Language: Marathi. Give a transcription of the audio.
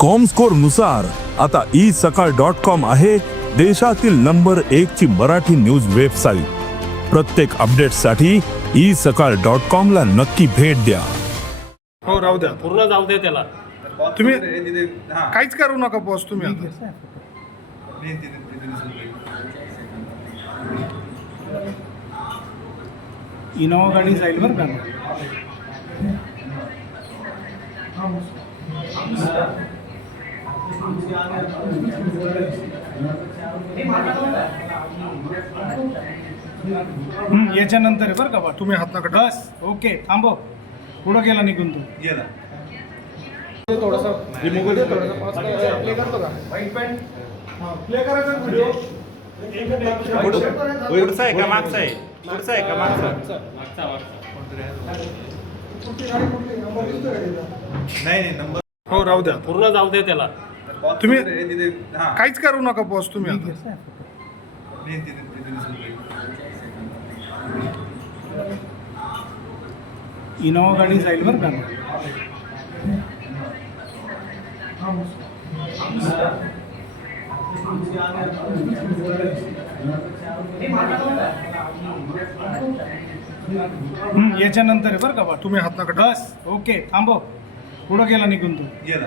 कॉमस्कोरनुसार आता ई सकाळ डॉट कॉम आहे देशातील नंबर एक ची मराठी न्यूज वेबसाईट प्रत्येक अपडेटसाठी ई सकाळ डॉट कॉम ला नक्की भेट द्या. हो राहू द्या. पूर्ण जाऊ दे त्याला. तुम्ही हा काहीच करू नका बॉस तुम्ही आता. इनोवा गाडी जाईल बरं का? याच्यानंतर आहे बरं का बा. तुम्ही हात नका. बस ओके थांबव. पुढं गेला निघून तू. गेला. पुढचा आहे का मागचा आहे? पुढचा आहे का मागचा? मागचा. मागचा नाही नाही नंबर. हो राहू द्या पूर्ण जाऊ दे त्याला. तुम्ही काहीच करू नका बॉस तुम्ही आता. इनोवा गाडी जाईल बरं का? हम्म, याच्यानंतर आहे बरं का बा. तुम्ही हात नका बस. ओके थांबव. पुढं गेला निघून तू. गेला.